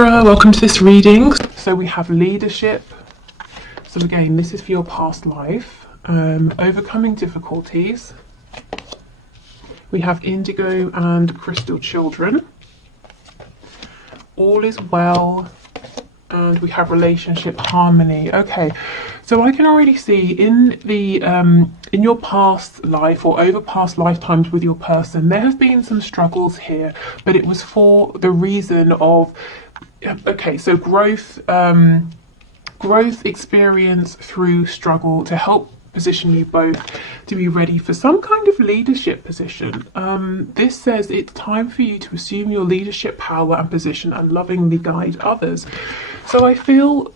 Libra, welcome to this reading. So we have leadership. So again, this is for your past life. Overcoming difficulties. We have indigo and crystal children. All is well. And we have relationship harmony. Okay, so I can already see in the in your past life or over past lifetimes with your person, there have been some struggles here, but it was for the reason of so growth experience through struggle to help position you both to be ready for some kind of leadership position. This says it's time for you to assume your leadership power and position and lovingly guide others. So I feel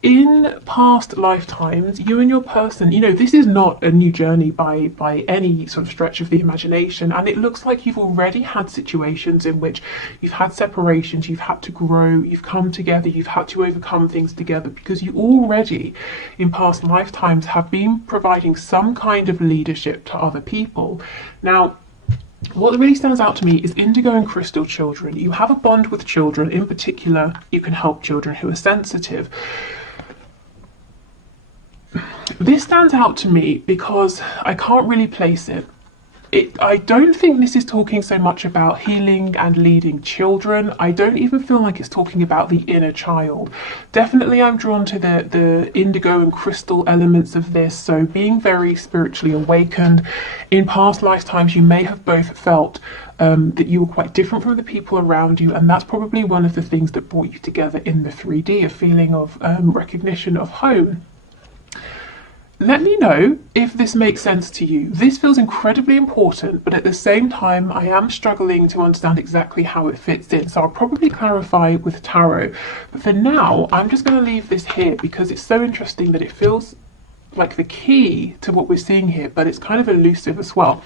in past lifetimes, you and your person, this is not a new journey by any sort of stretch of the imagination. And it looks like you've already had situations in which you've had separations, you've had to grow, you've come together, you've had to overcome things together, because you already in past lifetimes have been providing some kind of leadership to other people. Now, what really stands out to me is indigo and crystal children. You have a bond with children. In particular, you can help children who are sensitive. This stands out to me because I can't really place it. I don't think this is talking so much about healing and leading children. I don't even feel like it's talking about the inner child. Definitely I'm drawn to the indigo and crystal elements of this, so being very spiritually awakened. In past lifetimes you may have both felt that you were quite different from the people around you, and that's probably one of the things that brought you together in the 3D, a feeling of recognition of home. Let me know if this makes sense to you. This feels incredibly important, but at the same time, I am struggling to understand exactly how it fits in. So I'll probably clarify with tarot. But for now, I'm just going to leave this here because it's so interesting that it feels like the key to what we're seeing here, but it's kind of elusive as well.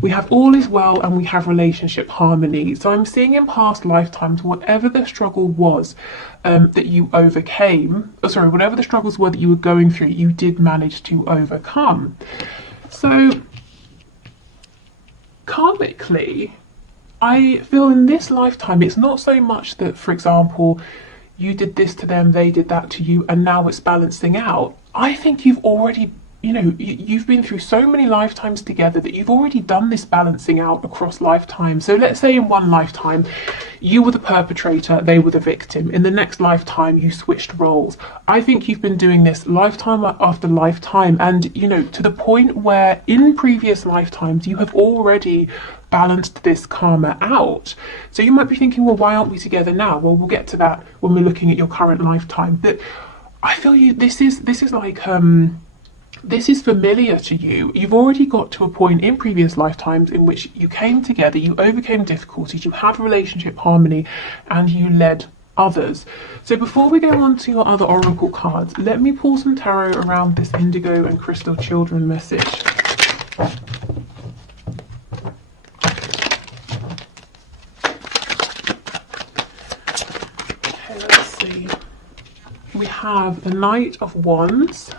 We have all is well and we have relationship harmony. So I'm seeing in past lifetimes, whatever the struggle was that you overcame, whatever the struggles were that you were going through, you did manage to overcome. So karmically, I feel in this lifetime, it's not so much that, for example, you did this to them, they did that to you, and now it's balancing out. I think you've already you've been through so many lifetimes together that you've already done this balancing out across lifetimes. So let's say in one lifetime you were the perpetrator, they were the victim. In the next lifetime you switched roles. I think you've been doing this lifetime after lifetime, and to the point where in previous lifetimes you have already balanced this karma out. So you might be thinking, well, why aren't we together now? Well, we'll get to that when we're looking at your current lifetime. But I feel this is like this is familiar to you. You've already got to a point in previous lifetimes in which you came together, you overcame difficulties, you had relationship harmony, and you led others. So before we go on to your other oracle cards, let me pull some tarot around this indigo and crystal children message. Okay, let's see. We have the Knight of Wands,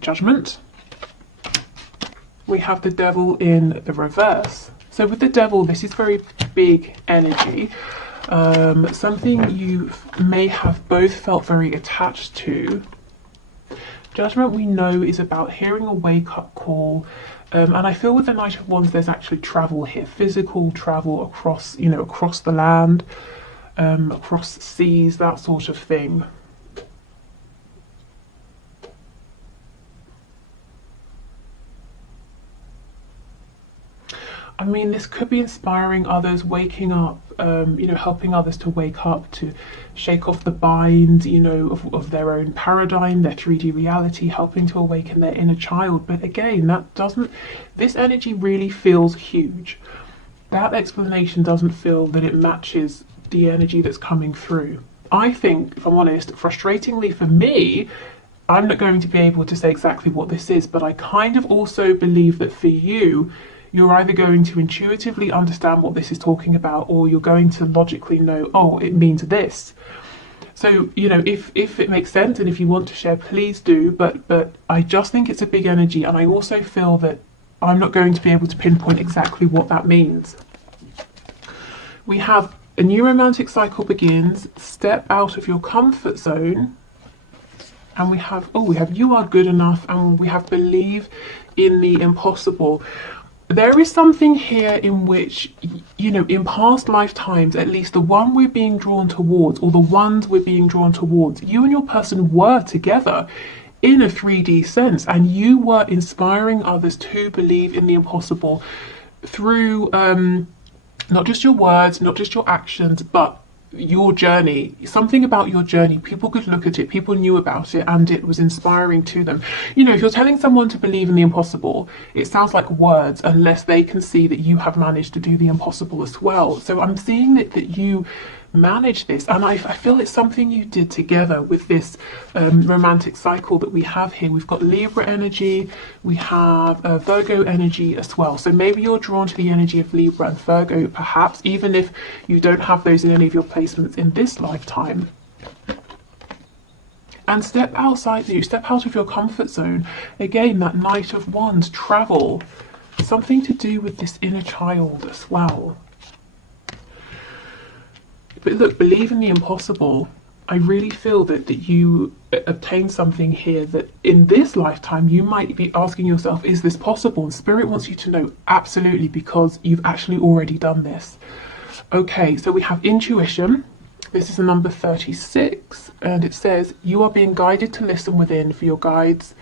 Judgment. We have the Devil in the reverse. So with the Devil, this is very big energy, something you may have both felt very attached to. Judgment, we know, is about hearing a wake-up call, and I feel with the Knight of Wands there's actually travel here, physical travel across across the land, across seas, that sort of thing. I mean, this could be inspiring others, waking up, helping others to wake up, to shake off the binds, of their own paradigm, their 3D reality, helping to awaken their inner child. But again, this energy really feels huge. That explanation doesn't feel that it matches the energy that's coming through. I think, if I'm honest, frustratingly for me, I'm not going to be able to say exactly what this is, but I kind of also believe that for you, you're either going to intuitively understand what this is talking about, or you're going to logically know, oh, it means this. So, if it makes sense and if you want to share, please do. But I just think it's a big energy, and I also feel that I'm not going to be able to pinpoint exactly what that means. We have a new romantic cycle begins, step out of your comfort zone. And we have you are good enough, and we have believe in the impossible. There is something here in which, you know, in past lifetimes, at least the one we're being drawn towards, or the ones we're being drawn towards, you and your person were together in a 3D sense, and you were inspiring others to believe in the impossible through not just your words, not just your actions, but your journey. Something about your journey, people could look at it, people knew about it, and it was inspiring to them. You know, if you're telling someone to believe in the impossible, it sounds like words unless they can see that you have managed to do the impossible as well. So I'm seeing that you manage this, and I feel it's something you did together with this romantic cycle that we have here. We've got Libra energy, we have Virgo energy as well, so maybe you're drawn to the energy of Libra and Virgo, perhaps even if you don't have those in any of your placements in this lifetime. And step out of your comfort zone. Again, that Knight of Wands, travel, something to do with this inner child as well. But look, believe in the impossible. I really feel that you obtain something here that in this lifetime you might be asking yourself, is this possible? And Spirit wants you to know absolutely, because you've actually already done this. Okay, so we have intuition. This is the number 36, and it says, you are being guided to listen within for your guides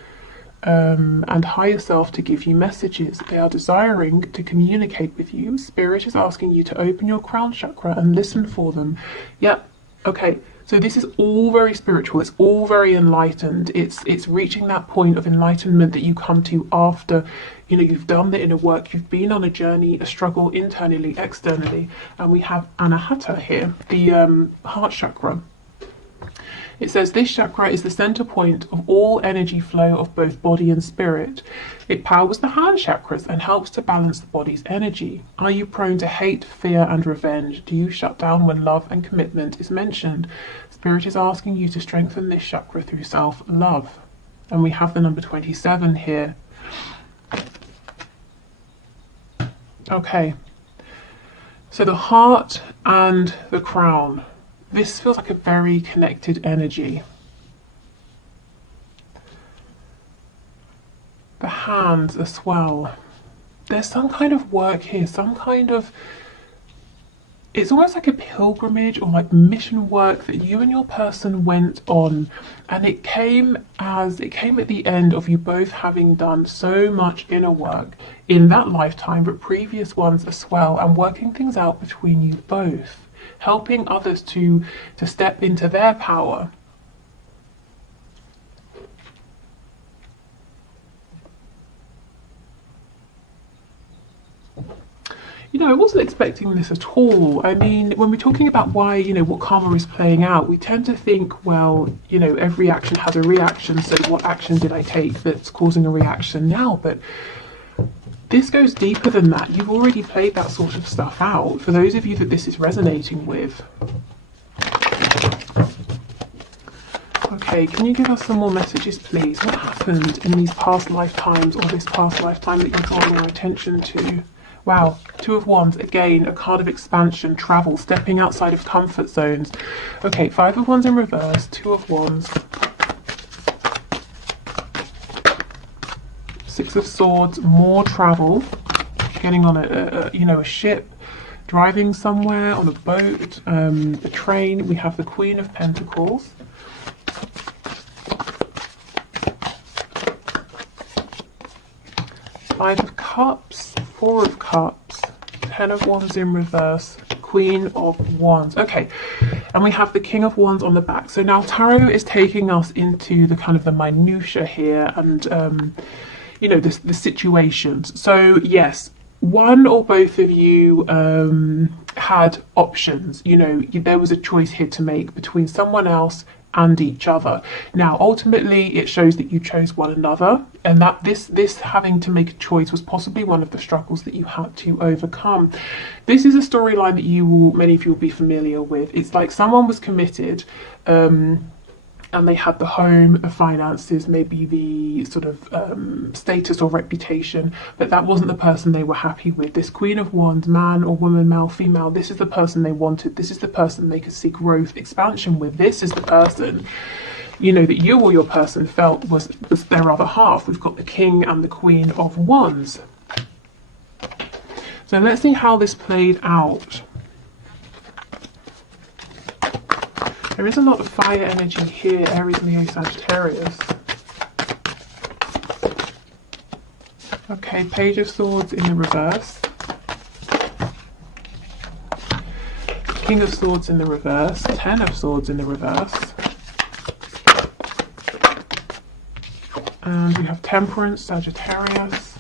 and higher self to give you messages. They are desiring to communicate with you. Spirit is asking you to open your crown chakra and listen for them. Yep. Okay. So this is all very spiritual. It's all very enlightened. It's reaching that point of enlightenment that you come to after, you know, you've done the inner work. You've been on a journey, a struggle internally, externally. And we have Anahata here, the heart chakra. It says this chakra is the center point of all energy flow of both body and spirit. It powers the hand chakras and helps to balance the body's energy. Are you prone to hate, fear, and revenge? Do you shut down when love and commitment is mentioned? Spirit is asking you to strengthen this chakra through self-love. And we have the number 27 here. Okay. So the heart and the crown. This feels like a very connected energy. The hands as well. There's some kind of work here, some kind of, it's almost like a pilgrimage or like mission work that you and your person went on, and it came at the end of you both having done so much inner work in that lifetime, but previous ones as well, and working things out between you both, helping others to step into their power. You know, I wasn't expecting this at all. I mean, when we're talking about why, you know, what karma is playing out, we tend to think, well, you know, every action has a reaction, so what action did I take that's causing a reaction now? But this goes deeper than that. You've already played that sort of stuff out. For those of you that this is resonating with. Okay, can you give us some more messages, please? What happened in these past lifetimes, or this past lifetime that you're drawing your attention to? Wow, Two of Wands, again, a card of expansion, travel, stepping outside of comfort zones. Okay, Five of Wands in reverse, Two of Wands. Six of Swords, more travel, getting on a ship, driving somewhere, on a boat, a train. We have the Queen of Pentacles. Five of Cups, Four of Cups, Ten of Wands in reverse, Queen of Wands. Okay, and we have the King of Wands on the back. So now Tarot is taking us into the kind of the minutiae here, and you know, the situations. So yes, one or both of you had options. You know, there was a choice here to make between someone else and each other. Now, ultimately, it shows that you chose one another, and that this having to make a choice was possibly one of the struggles that you had to overcome. This is a storyline that many of you will be familiar with. It's like someone was committed, and they had the home, the finances, maybe the sort of status or reputation, but that wasn't the person they were happy with. This Queen of Wands, man or woman, male, female, this is the person they wanted. This is the person they could see growth, expansion with. This is the person, you know, that you or your person felt was their other half. We've got the King and the Queen of Wands. So let's see how this played out. There is a lot of fire energy here, Aries, Leo, Sagittarius. Okay, Page of Swords in the reverse. King of Swords in the reverse. Ten of Swords in the reverse. And we have Temperance, Sagittarius.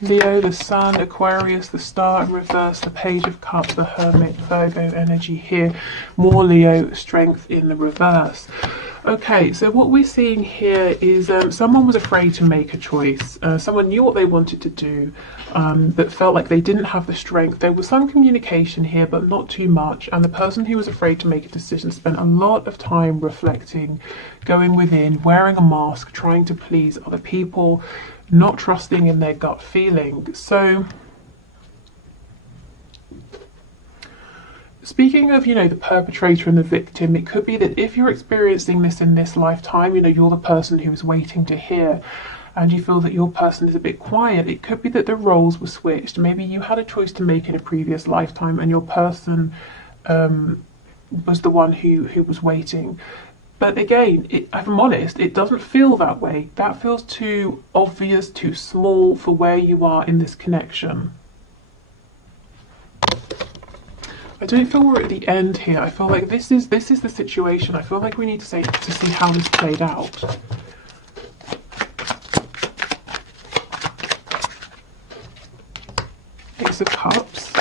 Leo, the Sun, Aquarius, the Star in reverse, the Page of Cups, the Hermit, Virgo energy here. More Leo, Strength in the reverse. Okay, so what we're seeing here is someone was afraid to make a choice. Someone knew what they wanted to do, but felt like they didn't have the strength. There was some communication here, but not too much. And the person who was afraid to make a decision spent a lot of time reflecting, going within, wearing a mask, trying to please other people, not trusting in their gut feeling. So speaking of, you know, the perpetrator and the victim, it could be that if you're experiencing this in this lifetime, you know, you're the person who is waiting to hear and you feel that your person is a bit quiet, it could be that the roles were switched. Maybe you had a choice to make in a previous lifetime and your person was the one who was waiting. But again, if I'm honest, it doesn't feel that way. That feels too obvious, too small for where you are in this connection. I don't feel we're at the end here. I feel like this is the situation. I feel like we need to see how this played out. Ace of Cups.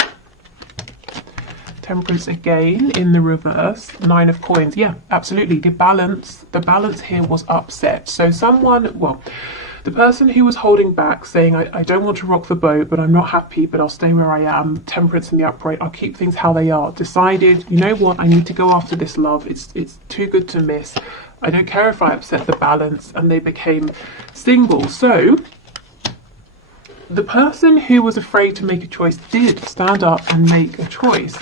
Temperance again in the reverse. Nine of Coins. Yeah, absolutely. The balance here was upset. So someone, well, the person who was holding back, saying, I don't want to rock the boat, but I'm not happy, but I'll stay where I am, Temperance in the upright, I'll keep things how they are, decided, you know what, I need to go after this love. It's too good to miss. I don't care if I upset the balance, and they became single. So the person who was afraid to make a choice did stand up and make a choice.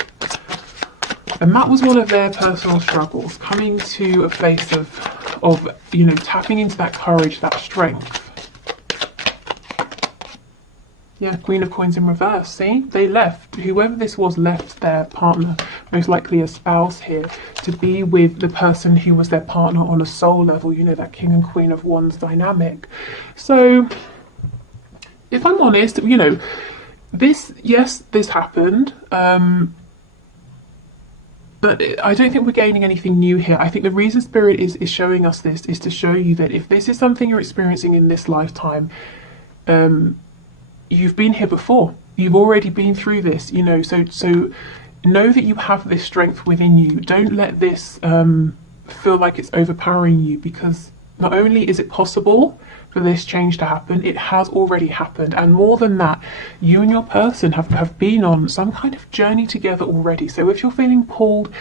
And that was one of their personal struggles, coming to a place of you know, tapping into that courage, that strength. Yeah, Queen of Coins in reverse, see? They left, whoever this was left their partner, most likely a spouse here, to be with the person who was their partner on a soul level, you know, that King and Queen of Wands dynamic. So, if I'm honest, you know, this happened, but I don't think we're gaining anything new here. I think the reason Spirit is showing us this is to show you that if this is something you're experiencing in this lifetime, you've been here before. You've already been through this, you know, so know that you have this strength within you. Don't let this feel like it's overpowering you, because not only is it possible for this change to happen, it has already happened. And more than that, you and your person have been on some kind of journey together already. So if you're feeling pulled,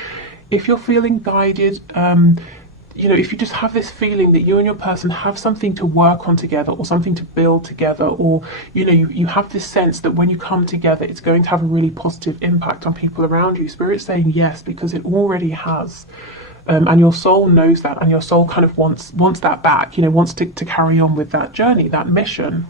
if you're feeling guided, you know, if you just have this feeling that you and your person have something to work on together or something to build together, or, you know, you have this sense that when you come together, it's going to have a really positive impact on people around you. Spirit's saying yes, because it already has. And your soul knows that, and your soul kind of wants that back, you know, wants to carry on with that journey, that mission.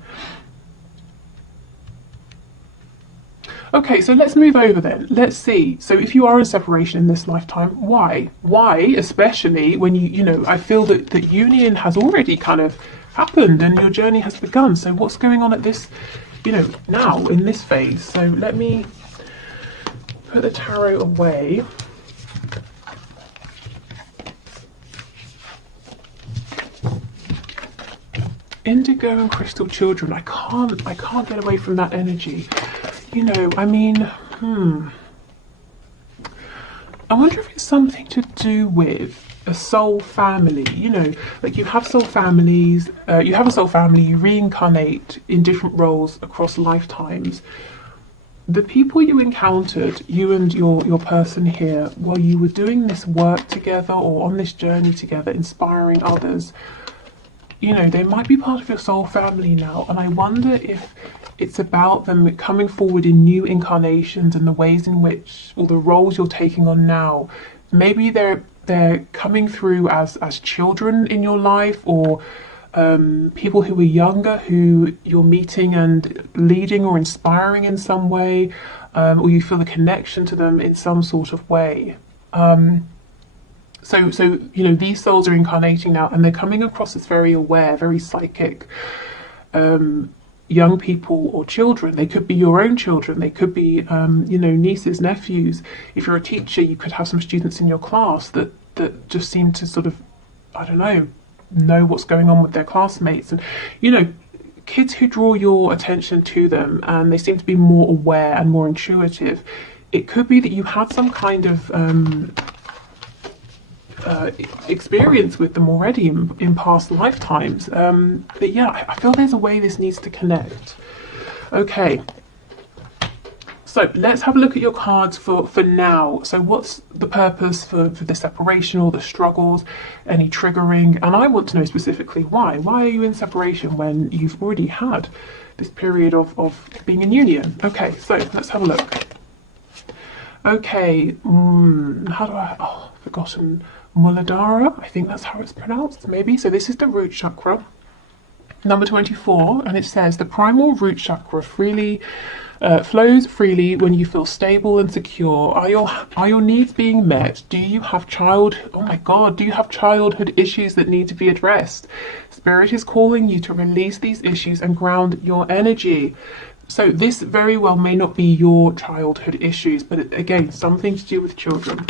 Okay, so let's move over then. Let's see. So if you are in separation in this lifetime, why? Why, especially when you know, I feel that union has already kind of happened and your journey has begun. So what's going on at this, you know, now in this phase? So let me put the tarot away. Indigo and crystal children. I can't get away from that energy. You know, I mean, I wonder if it's something to do with a soul family. You know, like you have soul families, you have a soul family, you reincarnate in different roles across lifetimes. the people you encountered, you and your person here, while you were doing this work together or on this journey together, inspiring others, you know, they might be part of your soul family now. And I wonder if it's about them coming forward in new incarnations and the ways in which, or the roles you're taking on now. Maybe they're coming through as children in your life, or people who are younger who you're meeting and leading or inspiring in some way, or you feel a connection to them in some sort of way. So you know, these souls are incarnating now, and they're coming across as very aware, very psychic. Young people or children. They could be your own children. They could be, you know, nieces, nephews. If you're a teacher, you could have some students in your class that just seem to sort of, I don't know what's going on with their classmates. And, you know, kids who draw your attention to them and they seem to be more aware and more intuitive. It could be that you had some kind of experience with them already in past lifetimes. But yeah, I feel there's a way this needs to connect. Okay. So let's have a look at your cards for now. So what's the purpose for the separation or the struggles, any triggering? And I want to know specifically why. Why are you in separation when you've already had this period of being in union? Okay, so let's have a look. Okay, how do I've forgotten. Muladhara, I think that's how it's pronounced, maybe. So this is the root chakra, number 24, and it says the primal root chakra flows freely when you feel stable and secure. Are your needs being met? Do you have do you have childhood issues that need to be addressed? Spirit is calling you to release these issues and ground your energy. So this very well may not be your childhood issues, but again, something to do with children.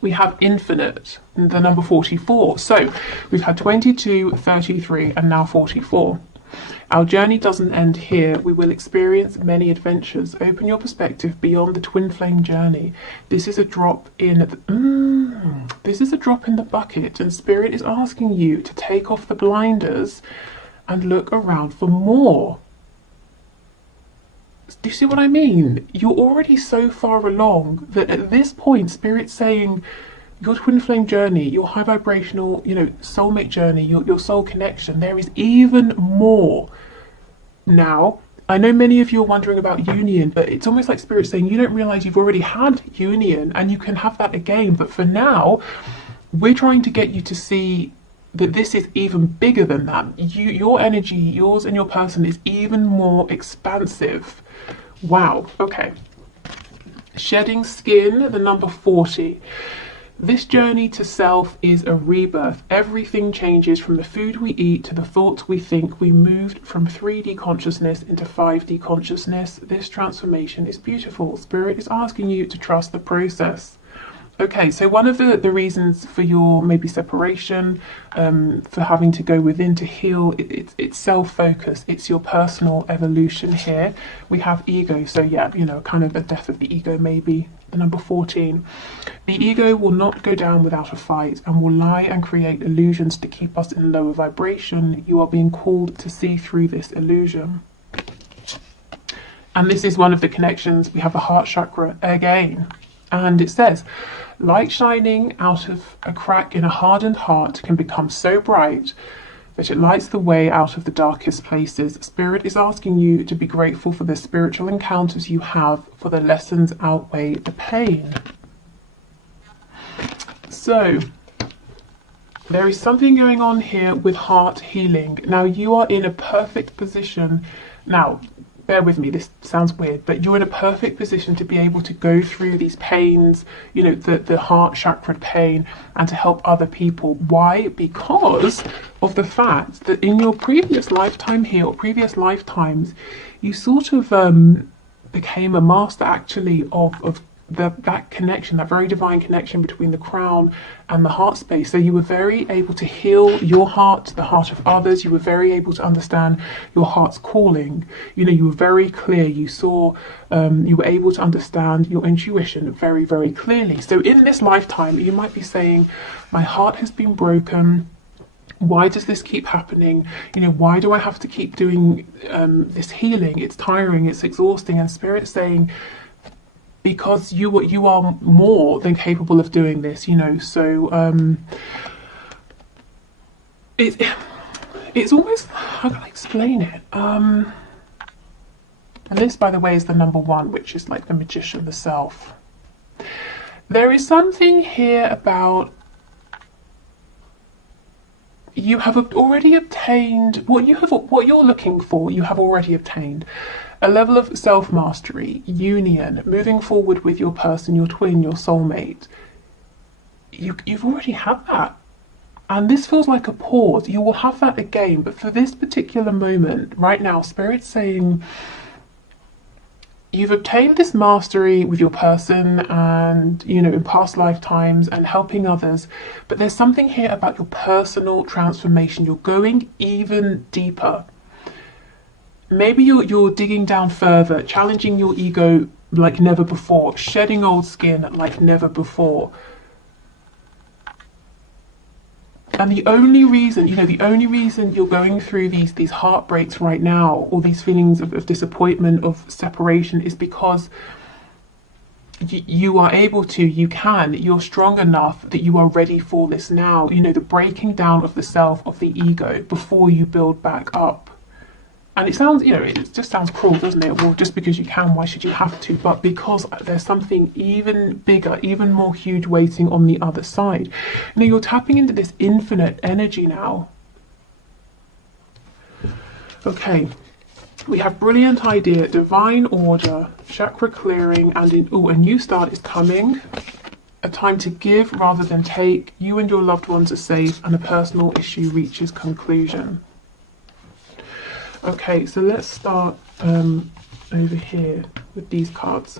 We have infinite, the number 44. So we've had 22, 33, and now 44. Our journey doesn't end here. We will experience many adventures. Open your perspective beyond the twin flame journey. This is a drop in the bucket, and Spirit is asking you to take off the blinders and look around for more. Do you see what I mean? You're already so far along that at this point, Spirit's saying your twin flame journey, your high vibrational, you know, soulmate journey, your soul connection, there is even more. Now, I know many of you are wondering about union, but it's almost like Spirit saying you don't realize you've already had union and you can have that again. But for now, we're trying to get you to see that this is even bigger than that. Your energy, yours and your person, is even more expansive. Wow, okay. Shedding skin, the number 40. This journey to self is a rebirth. Everything changes from the food we eat to the thoughts we think. We moved from 3D consciousness into 5D consciousness. This transformation is beautiful. Spirit is asking you to trust the process. Okay, so one of the reasons for your maybe separation, for having to go within to heal, it's self-focus. It's your personal evolution here. We have ego, so yeah, you know, kind of a death of the ego maybe. The number 14. The ego will not go down without a fight and will lie and create illusions to keep us in lower vibration. You are being called to see through this illusion. And this is one of the connections. We have the heart chakra again. And it says, light shining out of a crack in a hardened heart can become so bright that it lights the way out of the darkest places. Spirit is asking you to be grateful for the spiritual encounters you have, for the lessons outweigh the pain. So, there is something going on here with heart healing. Now, you are in a perfect position. Now, bear with me, this sounds weird, but you're in a perfect position to be able to go through these pains, you know, the heart chakra pain, and to help other people. Why? Because of the fact that in your previous lifetime here, or previous lifetimes, you sort of became a master actually of that connection, that very divine connection between the crown and the heart space. So you were very able to heal your heart, the heart of others. You were very able to understand your heart's calling. You know, you were very clear. You saw, you were able to understand your intuition very, very clearly. So in this lifetime, you might be saying, my heart has been broken Why does this keep happening? You know, why do I have to keep doing this healing? It's tiring, it's exhausting. And Spirit's saying, because you are more than capable of doing this, you know. So it's almost, how can I explain it? And this, by the way, is the number one, which is like the magician, the self. There is something here about you have already obtained what you're looking for. You have already obtained a level of self-mastery, union, moving forward with your person, your twin, your soulmate. You've already had that. And this feels like a pause. You will have that again. But for this particular moment, right now, Spirit's saying you've obtained this mastery with your person and, you know, in past lifetimes and helping others. But there's something here about your personal transformation. You're going even deeper. Maybe you're digging down further, challenging your ego like never before, shedding old skin like never before. And the only reason, you know, the only reason you're going through these heartbreaks right now, or these feelings of disappointment, of separation, is because you are able to, you're strong enough that you are ready for this now. You know, the breaking down of the self, of the ego, before you build back up. And it sounds, you know, it just sounds cruel, doesn't it? Well, just because you can, why should you have to? But because there's something even bigger, even more huge waiting on the other side. You know, you're tapping into this infinite energy now. Okay, we have brilliant idea, divine order, chakra clearing, and a new start is coming. A time to give rather than take. You and your loved ones are safe, and a personal issue reaches conclusion. Okay, so let's start over here with these cards.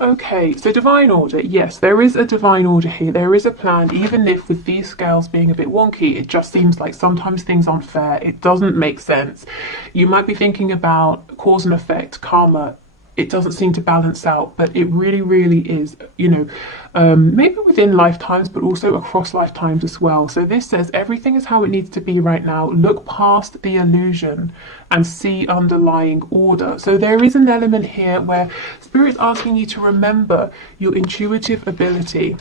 Okay, so divine order. Yes, there is a divine order here. There is a plan, even if with these scales being a bit wonky, it just seems like sometimes things aren't fair. It doesn't make sense. You might be thinking about cause and effect, karma. It doesn't seem to balance out, but it really, really is, you know, maybe within lifetimes, but also across lifetimes as well. So this says everything is how it needs to be right now. Look past the illusion and see underlying order. So there is an element here where Spirit's asking you to remember your intuitive ability,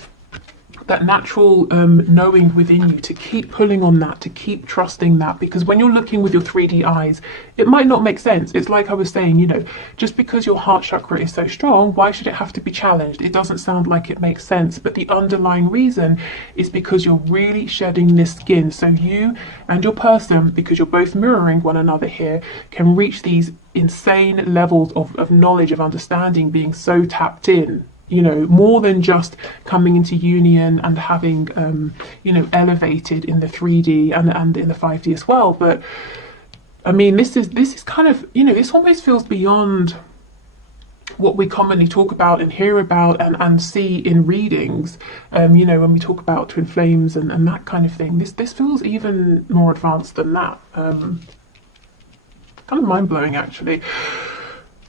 that natural knowing within you, to keep pulling on that, to keep trusting that, because when you're looking with your 3D eyes, it might not make sense. It's like I was saying, you know, just because your heart chakra is so strong, why should it have to be challenged? It doesn't sound like it makes sense, but the underlying reason is because you're really shedding this skin. So you and your person, because you're both mirroring one another here, can reach these insane levels of knowledge, of understanding, being so tapped in. You know, more than just coming into union and having, you know, elevated in the 3D and in the 5D as well. But I mean, this is kind of, you know, this almost feels beyond what we commonly talk about and hear about and see in readings. You know, when we talk about twin flames and that kind of thing, this feels even more advanced than that. Kind of mind blowing, actually.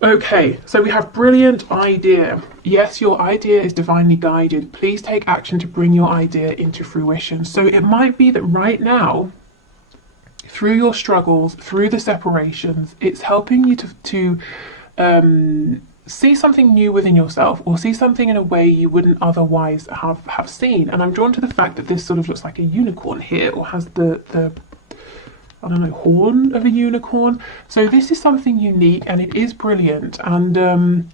Okay, so we have brilliant idea. Yes, your idea is divinely guided. Please take action to bring your idea into fruition. So it might be that right now, through your struggles, through the separations, it's helping you to see something new within yourself, or see something in a way you wouldn't otherwise have seen. And I'm drawn to the fact that this sort of looks like a unicorn here, or has the I don't know, horn of a unicorn. So this is something unique, and it is brilliant. And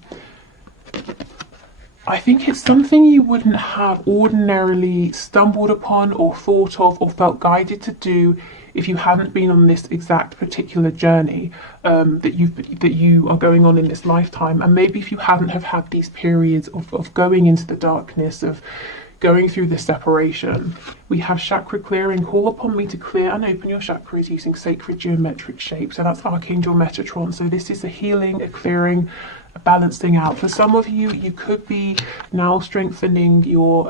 I think it's something you wouldn't have ordinarily stumbled upon or thought of or felt guided to do if you hadn't been on this exact particular journey that you are going on in this lifetime. And maybe if you hadn't have had these periods of going into the darkness, of going through this separation. We have chakra clearing. Call upon me to clear and open your chakras using sacred geometric shapes. So that's Archangel Metatron. So this is a healing, a clearing, a balancing out. For some of you, you could be now strengthening your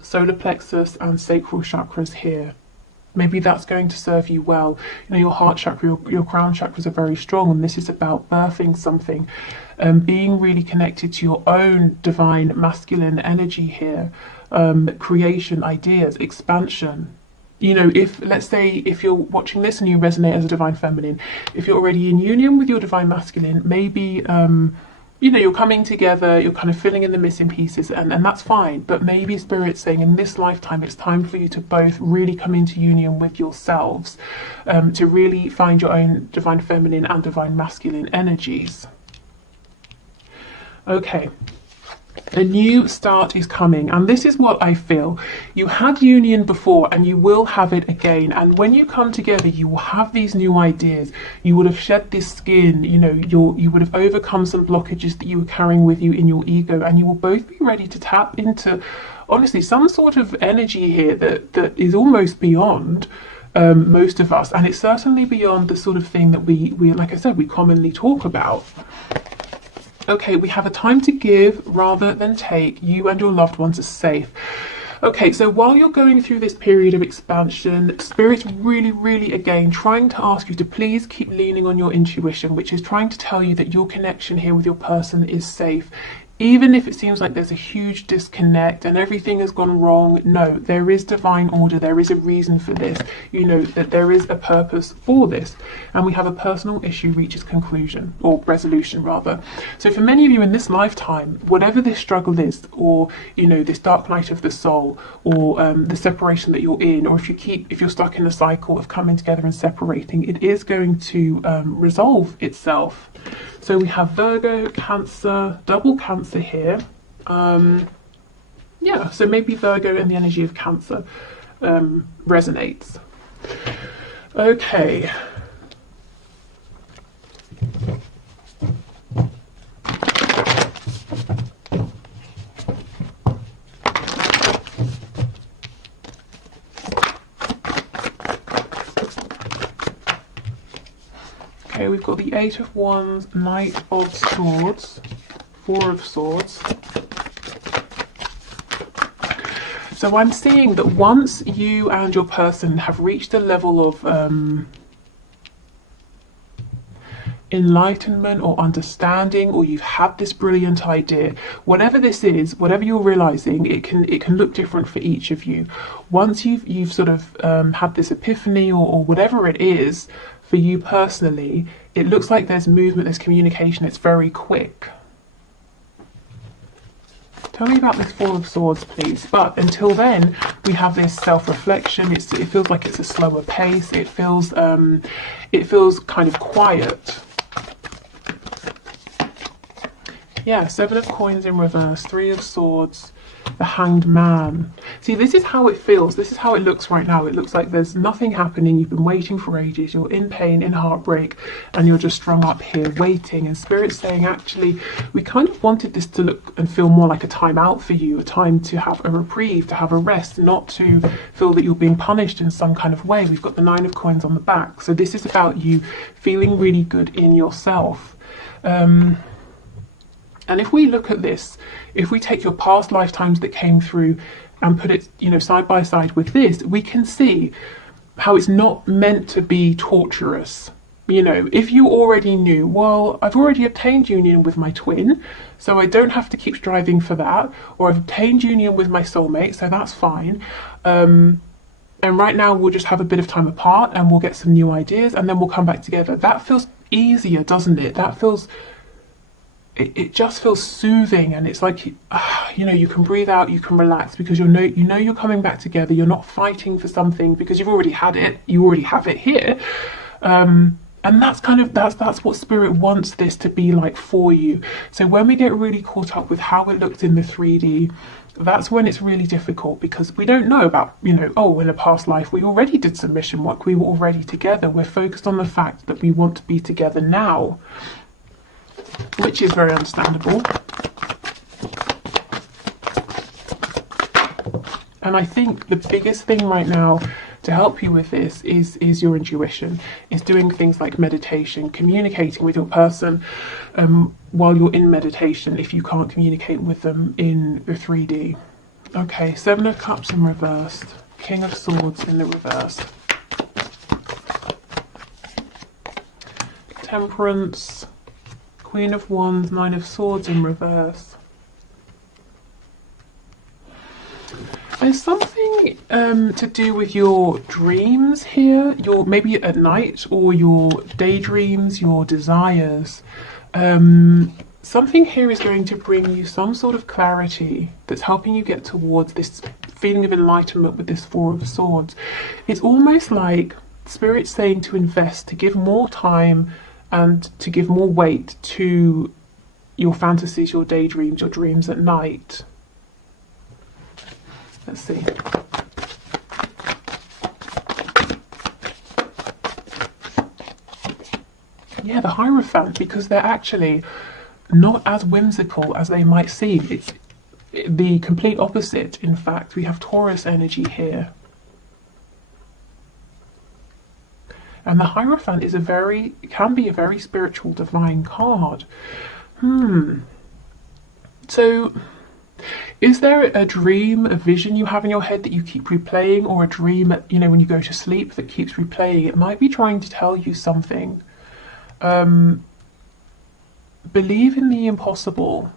solar plexus and sacral chakras here. Maybe that's going to serve you well. You know, your heart chakra, your crown chakras are very strong, and this is about birthing something, being really connected to your own divine masculine energy here, creation, ideas, expansion. You know, if, let's say, if you're watching this and you resonate as a divine feminine, if you're already in union with your divine masculine, maybe, you know, you're coming together, you're kind of filling in the missing pieces, and that's fine. But maybe Spirit's saying in this lifetime, it's time for you to both really come into union with yourselves, to really find your own divine feminine and divine masculine energies. Okay. A new start is coming, and this is what I feel. You had union before and you will have it again, and when you come together you will have these new ideas. You would have shed this skin, you know, you would have overcome some blockages that you were carrying with you in your ego, and you will both be ready to tap into, honestly, some sort of energy here that is almost beyond most of us, and it's certainly beyond the sort of thing that we like I said, we commonly talk about. Okay, we have a time to give rather than take. You and your loved ones are safe. Okay, so while you're going through this period of expansion, Spirit's really, again, trying to ask you to please keep leaning on your intuition, which is trying to tell you that your connection here with your person is safe. Even if it seems like there's a huge disconnect and everything has gone wrong, no, there is divine order, there is a reason for this. You know that there is a purpose for this. And we have a personal issue reaches conclusion, or resolution rather. So for many of you in this lifetime, whatever this struggle is, or, you know, this dark night of the soul, or the separation that you're in, or if you're stuck in a cycle of coming together and separating, it is going to resolve itself. So we have Virgo, Cancer, double Cancer here. Yeah, so maybe Virgo and the energy of Cancer resonates. Okay. Okay, we've got the Eight of Wands, Knight of Swords, Four of Swords. So I'm seeing that once you and your person have reached a level of enlightenment or understanding, or you've had this brilliant idea, whatever this is, whatever you're realizing, it can look different for each of you. Once you've sort of had this epiphany, or whatever it is for you personally, it looks like there's movement, there's communication, it's very quick. Tell me about this Four of Swords, please. But until then, we have this self-reflection. It feels like it's a slower pace. It feels kind of quiet. Yeah, Seven of Coins in reverse, Three of Swords, the Hanged Man. See, this is how it feels. This is how it looks right now. It looks like there's nothing happening. You've been waiting for ages. You're in pain, in heartbreak, and you're just strung up here waiting. And Spirit's saying, actually, we kind of wanted this to look and feel more like a time out for you, a time to have a reprieve, to have a rest, not to feel that you're being punished in some kind of way. We've got the Nine of Coins on the back. So this is about you feeling really good in yourself. And if we look at this, if we take your past lifetimes that came through and put it, you know, side by side with this, we can see how it's not meant to be torturous. You know, if you already knew, well, I've already obtained union with my twin, so I don't have to keep striving for that, or I've obtained union with my soulmate, so that's fine. And right now we'll just have a bit of time apart and we'll get some new ideas and then we'll come back together. That feels easier, doesn't it? That feels... It just feels soothing, and it's like, you know, you can breathe out, you can relax, because you know you're coming back together. You're not fighting for something because you've already had it. You already have it here, and that's what Spirit wants this to be like for you. So when we get really caught up with how it looked in the 3D, that's when it's really difficult, because we don't know about, you know, oh, in a past life we already did some mission work. We were already together. We're focused on the fact that we want to be together now, which is very understandable. And I think the biggest thing right now to help you with this is your intuition, is doing things like meditation, communicating with your person while you're in meditation if you can't communicate with them in the 3D. Okay, Seven of Cups in reverse, King of Swords in the reverse, Temperance, Queen of Wands, Nine of Swords in reverse. There's something to do with your dreams here, your maybe at night, or your daydreams, your desires. Something here is going to bring you some sort of clarity that's helping you get towards this feeling of enlightenment with this Four of Swords. It's almost like Spirit's saying to invest, to give more time and to give more weight to your fantasies, your daydreams, your dreams at night. Let's see. Yeah, the Hierophant, because they're actually not as whimsical as they might seem. It's the complete opposite. In fact, we have Taurus energy here. And the Hierophant is can be a very spiritual, divine card. So, is there a dream, a vision you have in your head that you keep replaying, or a dream, you know, when you go to sleep that keeps replaying? It might be trying to tell you something. Believe in the impossible.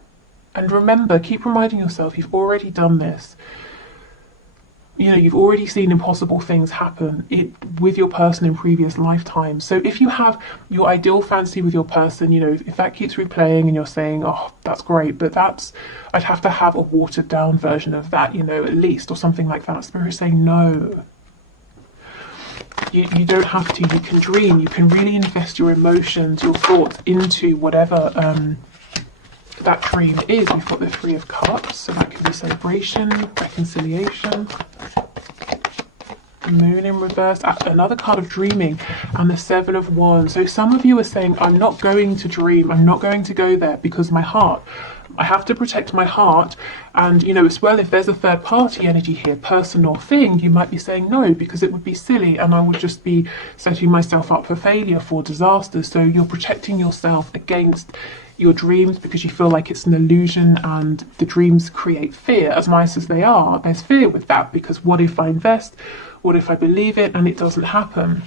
And remember, keep reminding yourself you've already done this. You know, you've already seen impossible things happen with your person in previous lifetimes. So if you have your ideal fantasy with your person, you know, if that keeps replaying and you're saying, oh, that's great, but I'd have to have a watered down version of that, you know, at least, or something like that. Spirit's saying, no. You don't have to. You can dream. You can really invest your emotions, your thoughts into whatever that dream is. We've got the Three of Cups, so that can be celebration, reconciliation. The Moon in reverse, another card of dreaming, and the Seven of Wands. So some of you are saying, I'm not going to dream, I'm not going to go there because my heart, I have to protect my heart. And you know, as well, if there's a third party energy here, person or thing, you might be saying no because it would be silly and I would just be setting myself up for failure, for disaster. So you're protecting yourself against your dreams because you feel like it's an illusion, and the dreams create fear. As nice as they are, there's fear with that, because what if I invest? What if I believe it and it doesn't happen?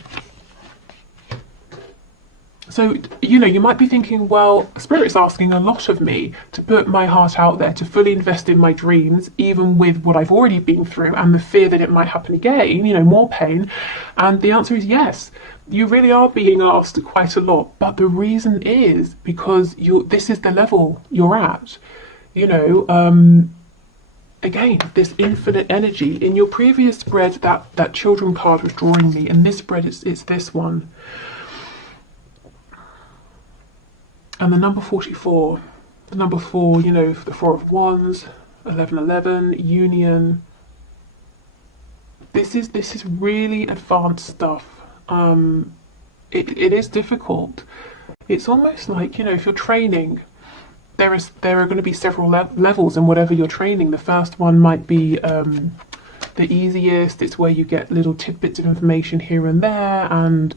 So, you know, you might be thinking, well, Spirit's asking a lot of me to put my heart out there, to fully invest in my dreams, even with what I've already been through and the fear that it might happen again, you know, more pain. And the answer is yes. You really are being asked quite a lot, but the reason is because this is the level you're at. You know, again, this infinite energy. In your previous spread, that children card was drawing me. In this spread, it's this one. And the number 44. The number 4, you know, the Four of Wands, 1111, union. This is really advanced stuff. It is difficult. It's almost like, you know, if you're training, there are going to be several levels in whatever you're training. The first one might be the easiest. It's where you get little tidbits of information here and there, and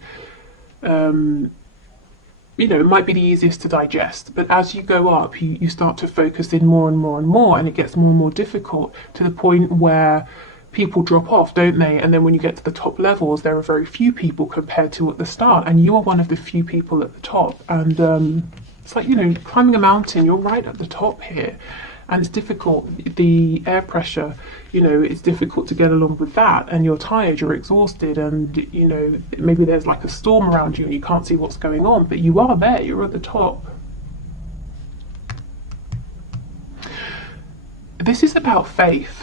you know, it might be the easiest to digest. But as you go up, you start to focus in more and more and more, and it gets more and more difficult, to the point where people drop off, don't they? And then when you get to the top levels, there are very few people compared to at the start, and you are one of the few people at the top. And it's like, you know, climbing a mountain, you're right at the top here, and it's difficult. The air pressure, you know, it's difficult to get along with that, and you're tired, you're exhausted, and you know, maybe there's like a storm around you and you can't see what's going on, but you are there, you're at the top. This is about faith.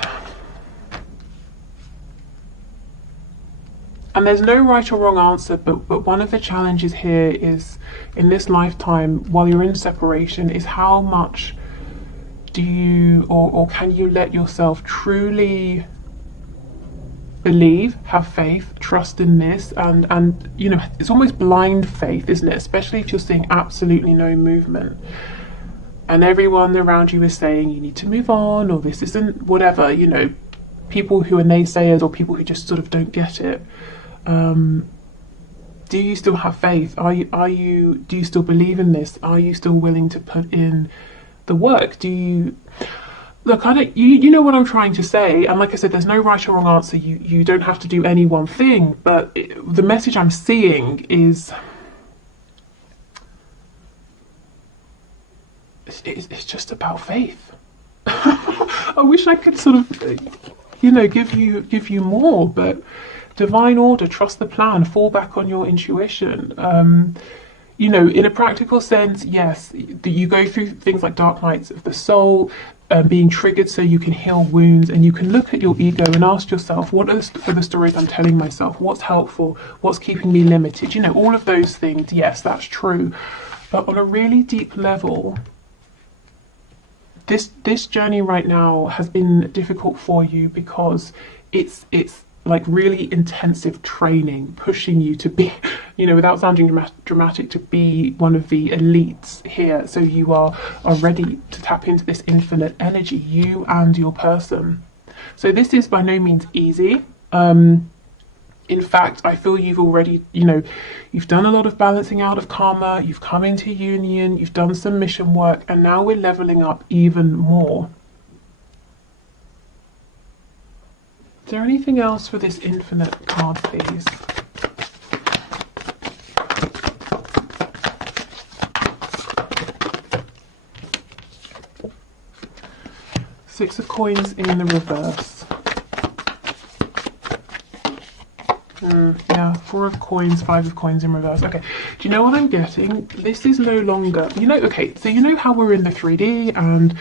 And there's no right or wrong answer, but one of the challenges here is, in this lifetime, while you're in separation, is how much do you or can you let yourself truly believe, have faith, trust in this, and you know, it's almost blind faith, isn't it? Especially if you're seeing absolutely no movement, and everyone around you is saying you need to move on, or this isn't whatever, you know, people who are naysayers or people who just sort of don't get it. Do you still have faith? Do you still believe in this? Are you still willing to put in the work? Do you look? You know what I'm trying to say. And like I said, there's no right or wrong answer. You don't have to do any one thing. But the message I'm seeing is it's just about faith. I wish I could sort of you know, give you more. But divine order, trust the plan, fall back on your intuition. You know, in a practical sense, yes, you go through things like dark nights of the soul, being triggered so you can heal wounds, and you can look at your ego and ask yourself, what are the stories I'm telling myself? What's helpful? What's keeping me limited? You know, all of those things, yes, that's true. But on a really deep level, this journey right now has been difficult for you because it's like really intensive training, pushing you to be, you know, without sounding dramatic, to be one of the elites here. So you are ready to tap into this infinite energy, you and your person. So this is by no means easy. In fact, I feel you've already, you know, you've done a lot of balancing out of karma, you've come into union, you've done some mission work, and now we're leveling up even more. Is there anything else for this infinite card, please? Six of coins in the reverse. Yeah, four of coins, five of coins in reverse. Okay, do you know what I'm getting? This is no longer, you know, okay, so you know how we're in the 3D, and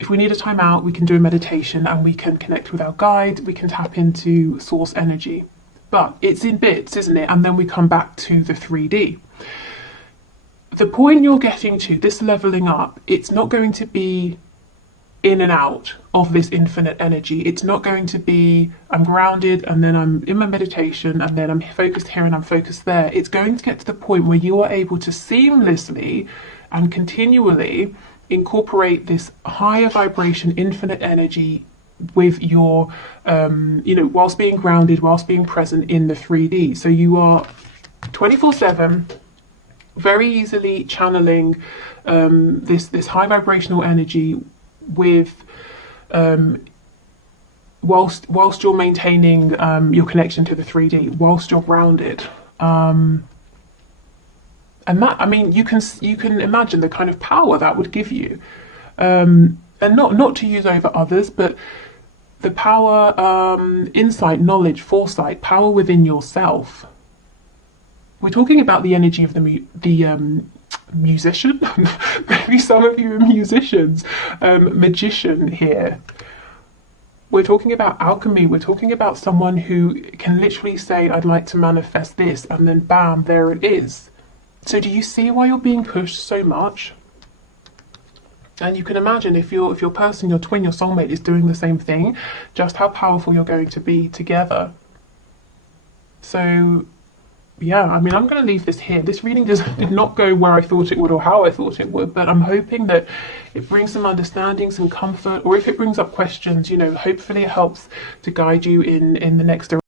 if we need a timeout, we can do a meditation and we can connect with our guide, we can tap into source energy. But it's in bits, isn't it? And then we come back to the 3D. The point you're getting to, this leveling up, it's not going to be in and out of this infinite energy. It's not going to be, I'm grounded and then I'm in my meditation and then I'm focused here and I'm focused there. It's going to get to the point where you are able to seamlessly and continually incorporate this higher vibration, infinite energy with your, you know, whilst being grounded, whilst being present in the 3D. So you are 24/7, very easily channeling this high vibrational energy with whilst you're maintaining your connection to the 3D, whilst you're grounded. And that, I mean, you can imagine the kind of power that would give you, and not to use over others, but the power, insight, knowledge, foresight, power within yourself. We're talking about the energy of the musician. Maybe some of you are musicians, magician here. We're talking about alchemy. We're talking about someone who can literally say, I'd like to manifest this, and then bam, there it is. So do you see why you're being pushed so much? And you can imagine if your person, your twin, your soulmate is doing the same thing, just how powerful you're going to be together. So yeah, I mean, I'm going to leave this here. This reading did not go where I thought it would or how I thought it would, but I'm hoping that it brings some understanding, some comfort, or if it brings up questions, you know, hopefully it helps to guide you in the next direction.